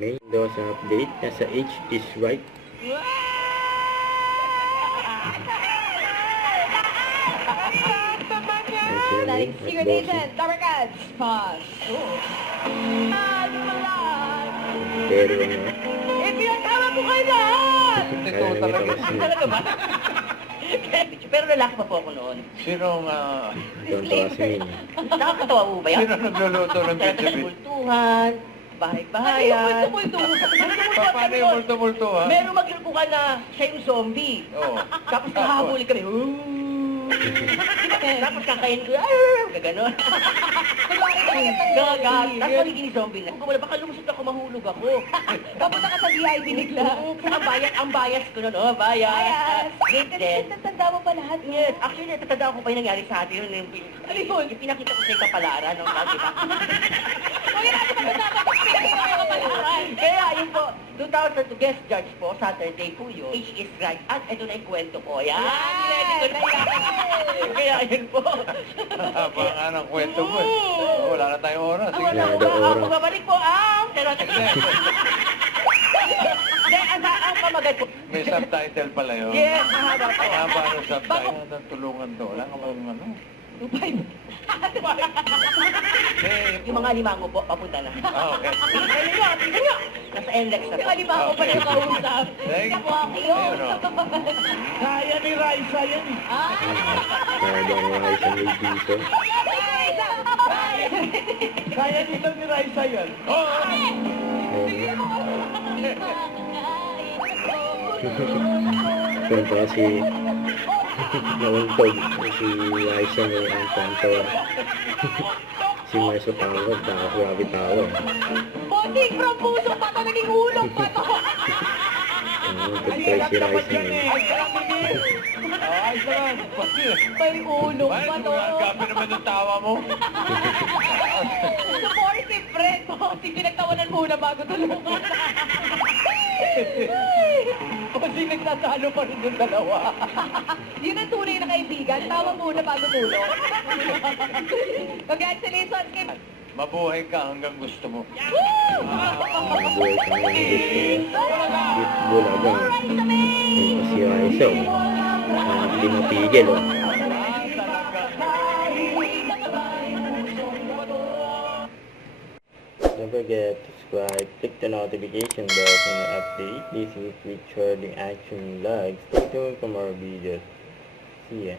May Windows update. Nasa H is right. Ayan sila May. Like Secret Agent, Dark Ads, Pass. Pero ano. Pinagkama ko kayo lahat! Ito talaga. Talaga ba? Pero lalaki pa po ako noon. Sinong, Ito si May. Nakakatawa po ba yan? sino nagluluto ng bitchabit? Multuhan, bahay-bahayan. Paano yung multo-multo, ha? Meron magkirupukan na siya yung zombie. Oo. Tapos nahabulin kami. Tapos kakain ko, gaganon. Gagat. Tapos magiging zombie na. Kung wala, baka lumusot ako, mahulog ako. Papunta ka sa VIP bigla. Ang bias ko nun, bias. Kasi tatanda mo pa lahat. Yes. Actually, tatanda ko pa yung nangyari sa atin. Yung pinakita ko sa yung kapalaran. Di ba? Kaya yun po, 2000 to guest judge po, Saturday po yun. H is right. At ito na yung kwento ko. Yan. Ready ko na yan. Kaya yun po. Haba nga ng kwento mo. Wala na tayong oras. Sige. Wala Wala ko. oras. Babalik po ang... Pero, ang pamagat po. May subtitle pala yun. Yes, mahaba po. Ang haba ng subtitle. Ang tulungan to. Wala ka bang ano? Yung mga limango po, papunta na. Okay. Tingnan nyo. Nasa NLEX na po. Yung limango pa yung kausap. Thank you. Ayun, oh. Kaya ni Raisa yan. Kaya daw ang Raisa May dito. Kaya nito ni Raisa yan. Kwento kasi nauntog si Raisa May ang kanto. Si Marso Pangod, grabe tawa. Boting from puso pa to, naging ulong pa to. Nauntog tayo si Raisa May. Ay, sarap. May ulong pa to. Gabi naman yung tawa mo. Supportive friend mo. Pinagtawanan muna bago tulungan. Kasi nagsasalo pa rin yung dalawa. Yun ang tunay na kaibigan. Tawa muna bago tulong. Congratulations, Kim. Mabuhay ka hanggang gusto mo. Ang buhay ka ngayon gusto mo. Bulagang. Ito si Raisa. Hindi matigil. Don't forget to subscribe, click the notification bell for more updates. This is featuring action vlogs. Stay tuned for more videos. See ya.